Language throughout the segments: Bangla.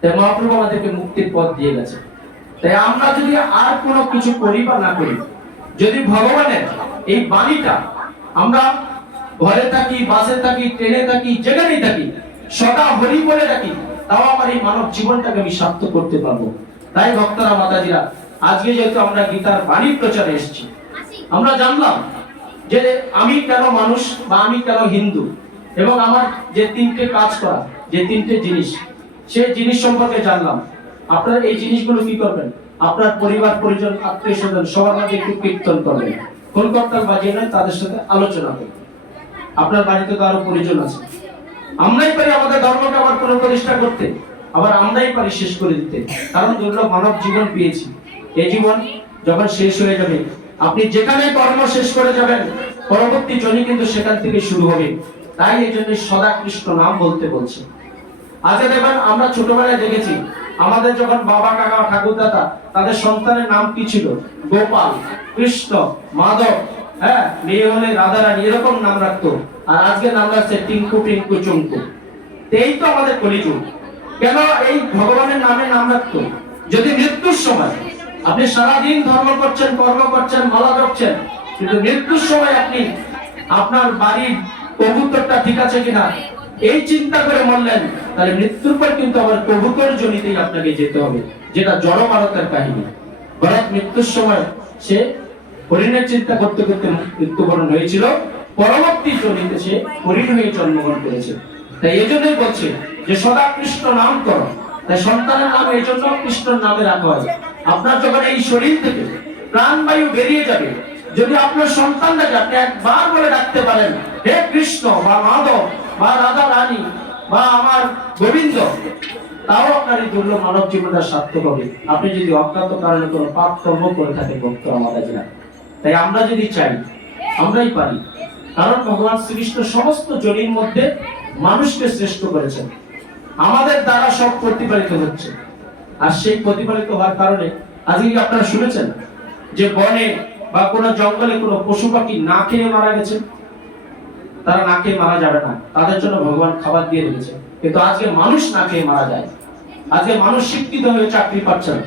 তাই মহাপ্রভু আমাদেরকে মুক্তির পথ দিয়ে গেছে। তাই আমরা যদি আর কোনো কিছু করি বা না করি, যদি ভগবানের এই বাণীটা আমরা ঘরে থাকি, বাসে থাকি, ট্রেনে থাকি, যেখানেই থাকি, সদা হরি বলে রাখি, তাও আমার এই মানব জীবনটাকে আমি সার্থক করতে পারব। তাই ভক্তরা, মাতাজিরা, আজকে যেহেতু আমরা গীতার বাণী প্রচারে এসেছি, আমরা জানলাম যে আমি কেন মানুষ বা আমি কেন হিন্দু, এবং আমার যে তিনটে কাজ করা, যে তিনটে জিনিস সেই জিনিস সম্পর্কে জানলাম। আপনারা এই জিনিসগুলো কি করবেন? আপনার পরিবার, পরিজন, আত্মীয় স্বজন সবার মধ্যে একটু কীর্তন করবেন। কোন কর্তাল বাজিয়ে নেন তাদের সাথে আলোচনা করবেন। আপনার বাড়িতে তো আরও পরিজন আছে। আমরাই পারি আমাদের ধর্মকে আবার পুনঃপ্রতিষ্ঠা করতে। আবার আমরাই পারি শেষ করে দিতে। কারণ দুর্লভ মানব জীবন পেয়েছি। এই জীবন যখন শেষ হয়ে যাবে, আপনি যেখানে কর্ম শেষ করে যাবেন, পরবর্তী জনি কিন্তু সেখান থেকে শুরু হবে। তাই এই জন্য সদা কৃষ্ণ নাম বলতে বলছে। আজকে দেখবেন আমরা ছোটবেলায় দেখেছি, আমাদের যখন বাবা, কাকা, ঠাকুর, দাদা, তাদের সন্তানের নাম কি ছিল? গোপাল, কৃষ্ণ, মাধব হ্যাঁ? মেয়ে হলে রাধারানী, এরকম নাম রাখতো। আর আজকে নাম রাখছে টিঙ্কু টিঙ্কু চুঙ্কু এই তো আমাদের কলিযুগ। কেন এই ভগবানের নামে নাম রাখতো? যদি মৃত্যুর সময় আপনি সারাদিন ধর্ম করছেন, কর্ম করছেন, মালা করছেন কিন্তু মৃত্যুর সময় আপনি আপনার বাড়ির কবুতরটা ঠিক আছে কিনা? এই চিন্তা করে মরলেন। তাহলে মৃত্যুর পর কিন্তু আবার কবুতর জনিতেই আপনাকে যেতে হবে, যেটা জড় ভারতের কাহিনী। ভরত মৃত্যুর সময় সে হরিণের চিন্তা করতে করতে মৃত্যুবরণ হয়েছিল, পরবর্তী জনিতে সে হরিণ হয়ে জন্মগ্রহণ করেছে। তাই এই জন্যই বলছে যে সদা কৃষ্ণ নাম করো। তাই সন্তানের নাম এই জন্য কৃষ্ণর নামে রাখা হয়। আপনার যখন এই শরীর থেকে প্রাণবায়ু বেরিয়ে যাবে, যদি আপনার সন্তানটাকে আপনি একবার বলে ডাকতে পারেন, হে কৃষ্ণ বা মাধব বা রাধা রানী বা আমার গোবিন্দ, তাও আপনার এই দুর্লভ মানব জীবনটা সার্থক হবে। আপনি যদি অজ্ঞাত কারণে কোনো পাপ কর্ম করে থাকেন, ভক্ত আমাদের জেলা তাই আমরা যদি চাই, আমরাই পারি। কারণ ভগবান শ্রীকৃষ্ণ সমস্ত জনির মধ্যে মানুষকে শ্রেষ্ঠ করেছেন। আমাদের দ্বারা সব প্রতিপালিত হচ্ছে। আর সেই প্রতিপালিত হওয়ার কারণে, আজকে কি আপনারা শুনেছেন যে বনে বা কোনো জঙ্গলে কোনো পশু পাখি না খেয়ে মারা গেছে? তারা না খেয়ে মারা যাবে না। তাদের জন্য ভগবান খাবার দিয়ে রেখেছে। কিন্তু আজকে মানুষ না খেয়ে মারা যায়। আজকে মানুষ শিক্ষিত হয়ে চাকরি পাচ্ছে না।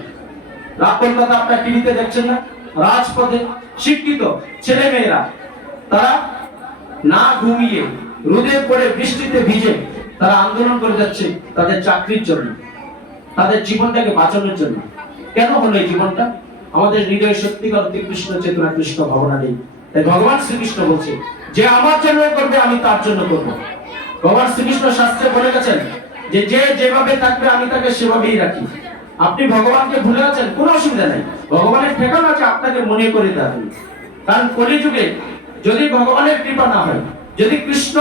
রাত কলকাতা আপনার টিভিতে দেখছেন না? রাজপথে শিক্ষিত ছেলে মেয়েরা তারা না ঘুমিয়ে রোদে পড়ে বৃষ্টিতে ভিজে তারা আন্দোলন করে যাচ্ছে তাদের চাকরির জন্য, তাদের জীবনটাকে বাঁচানোর জন্য। কেন হলো এই জীবনটা? আমাদের হৃদয়ে সত্যিকার অতি কৃষ্ণ চেতনা, কৃষ্ণ ভাবনা নেই। তাই ভগবান শ্রীকৃষ্ণ বলছে, যে আমার জন্য করবে, আমি তার জন্য করব। ভগবান শ্রীকৃষ্ণ শাস্ত্রে বলে গেছেন যে যে যেভাবে থাকবে, আমি তাকে সেভাবেই রাখি। আপনি ভগবানকে ভুলে আছেন, কোনো অসুবিধা নেই। ভগবানের ঠেকানো আছে, আপনাকে মনে করে দেবেন কারণ কলিযুগে যদি ভগবানের কৃপা না হয়, যদি কৃষ্ণ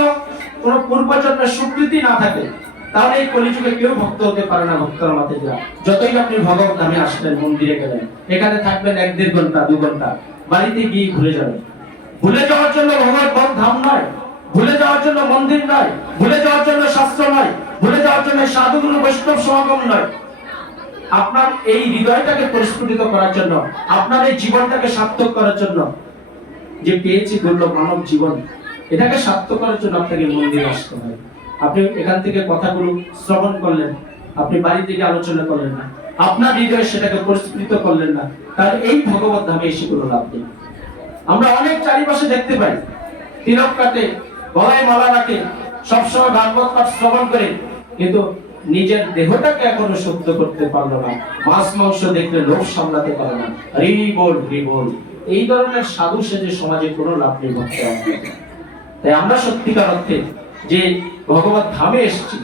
কোন পূর্বজন্মের স্বীকৃতি না থাকে, তাহলে এই কলিযুগে কেউ ভক্ত হতে পারে না ভক্তর মাতে যা যতই আপনি ভগবত নামে আসলেন, মন্দিরে গেলেন, এখানে থাকবেন এক দেড় ঘণ্টা, দু ঘণ্টা, বাড়িতে গিয়ে ঘুরে যাবেন। ভুলে যাওয়ার জন্য ভগবত ধাম নয় ভুলে যাওয়ার জন্য মন্দির নয় ভুলে যাওয়ার জন্য শাস্ত্র নয় ভুলে যাওয়ার জন্য সাধুগুরু বৈষ্ণব সমাগম নয় আপনার এই হৃদয়টাকে পরিস্ফুটিত করার জন্য, আপনার এই জীবনটাকে সার্থক করার জন্য, যে পেয়েছি দুর্লভ মানব জীবন, এটাকে সার্থক করার জন্য আপনাকে মন্দিরে আসতে হয়। আপনি এখান থেকে কথাগুলো শ্রবণ করলেন, আপনি বাড়ি থেকে আলোচনা করলেন না, আপনার হৃদয়ে সেটাকে পরিস্ফুটিত করলেন না, তাহলে এই ভগবত ধামে এসে কোনো লাভ নেই। আমরা অনেক চারিপাশে দেখতে পাই। তিলক কাটে, গলায় মালা রাখে, সবসময় ভাগবত পাঠ শ্রবণ করে, কিন্তু নিজের দেহটাকে এখনও শুদ্ধ করতে পারল না। মাছ মাংস দেখলে লোভ সামলাতে পারে না। হরি বল হরি বল এই ধরনের সাধু সেজে সমাজে কোনো লাভ নেই তাই আমরা সত্যিকার অর্থে যে ভগবত ধামে এসেছি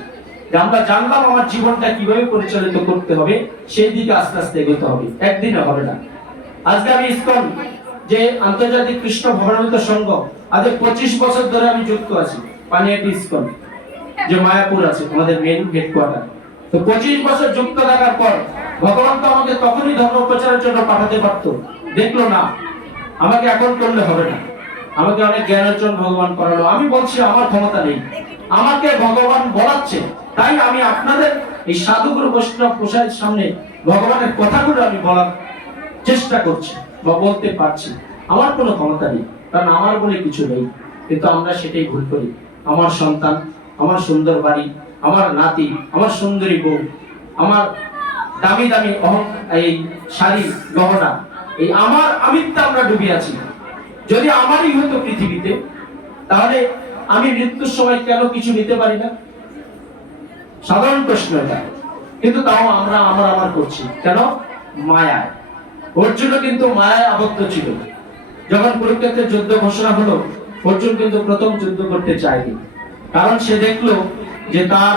আমরা জানলাম আমার জীবনটা কীভাবে পরিচালিত করতে হবে, সেই দিকে আস্তে আস্তে এগোতে হবে। একদিনে হবে না। আজকে আমি ইসকন যে আন্তর্জাতিক কৃষ্ণ ভবনামিত সংঘ আজ পঁচিশ বছর ধরে আমি যুক্ত আছি, পানিয়াটি ইসকন যে মায়াপুর আছে, আমাদের মেন হেডকোয়ার্টার তো পঁচিশ বছর যুক্ত থাকার পর, ভগবান তো আমাকে তখনই ধর্ম প্রচারের জন্য পাঠাতে পারতো। দেখল না, আমাকে এখন করলে হবে না। আমাকে অনেক জ্ঞানার্জন ভগবান করালো। আমি বলছি, আমার ক্ষমতা নেই। আমাকে ভগবান বলাচ্ছে। তাই আমি আপনাদের এই সাধুগুরু বৈষ্ণব প্রসারের সামনে ভগবানের কথাগুলো আমি বলার চেষ্টা করছি। বা বলতে পারছি আমার কোনো ক্ষমতা নেই, কারণ আমার বলে কিছু নেই, কিন্তু আমরা সেটাই ভুল করি। আমার সন্তান, আমার সুন্দর বাড়ি, আমার নাতি, আমার সুন্দরী বউ, আমার দামি দামি এই শাড়ি, গহনা, এই আমার আমিত্বা আমরা ডুবে আছি। যদি আমারই হতো পৃথিবীতে, তাহলে আমি মৃত্যুর সময় কেন কিছু নিতে পারি না? সাধারণ প্রশ্ন এটা। কিন্তু তাও আমরা, আমার আমার করছি। কেন? মায়ায়। অর্জুন কিন্তু মায়ায় আবদ্ধ ছিল। যখন কুরুক্ষেত্রের যুদ্ধ ঘোষণা হলো, অর্জুন কিন্তু প্রথম যুদ্ধ করতে চায়নি। কারণ সে দেখল যে তার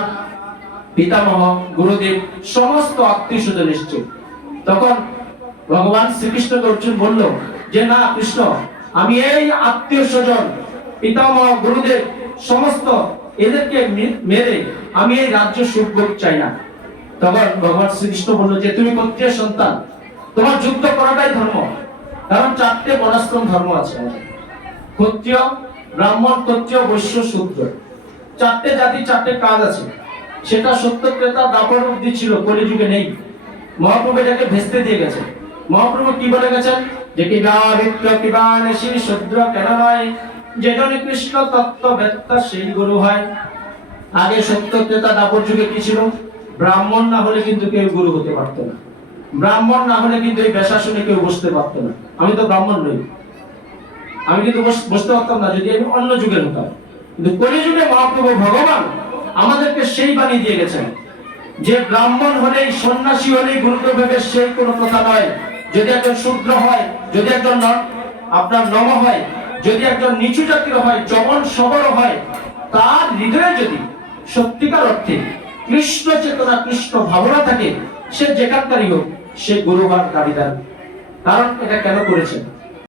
পিতামহ, গুরুদেব সমস্ত আত্মীয় স্বজন এসছে। তখন ভগবান শ্রীকৃষ্ণকে অর্জুন বলল, যে না, কৃষ্ণ, আমি এই আত্মীয় স্বজন পিতামহ, গুরুদেব সমস্ত এদেরকে মেরে আমি এই রাজ্য সুখ চাই না। তখন ভগবান শ্রীকৃষ্ণ বলল, যে তুমি ক্ষত্রিয় সন্তান তোমার যুদ্ধ করাটাই ধর্ম। কারণ চারটে বনাশ্রম ধর্ম আছে। ক্ষত্রিয়, ব্রাহ্মণ, ক্ষত্রিয়, বৈশ্য, শূদ্র। চারটে জাতি, চারটে কাজ আছে। সেটা সত্য, ক্রেতা দাপর অব্দি ছিল কলিযুগে নেই। মহাপ্রভু এটাকে ভেস্তে দিয়ে গেছে মহাপ্রভু কি বলে গেছেন? যে কিবা বিপ্র কিবা নেশি শূদ্র কেন নয়? যেজনে কৃষ্ণ তত্ত্ব বেত্তা সেই গুরু হয়। আগে সত্য, ক্রেতা দাপর যুগে কি ছিল? ব্রাহ্মণ না হলে কিন্তু কেউ গুরু হতে পারতো না। ব্রাহ্মণ না হলে কিন্তু এই বেশাসনে কেউ বসতে পারতো না। আমি তো ব্রাহ্মণ নই। আমি কিন্তু বস- বসতে পারতাম না যদি আমি অন্য যুগের হতাম। কিন্তু কলিযুগে মহাপ্রভু ভগবান আমাদেরকে সেই বাণী দিয়ে গেছেন যে ব্রাহ্মণ হলেই সন্ন্যাসী হলেই গুরুত্ব ভেবে সেই কোনো কথা নয়। যদি একজন শূদ্র হয়, যদি একজন আপনার নম হয়, যদি একজন নিচু জাতির হয়, যমন সবর হয়, তার হৃদয়ে যদি সত্যিকার অর্থে কৃষ্ণ চেতনা, কৃষ্ণ ভাবনা থাকে, সে যেখানকারই হোক সে গুরুবার দাবিদার। কারণ এটা কেন করেছেন?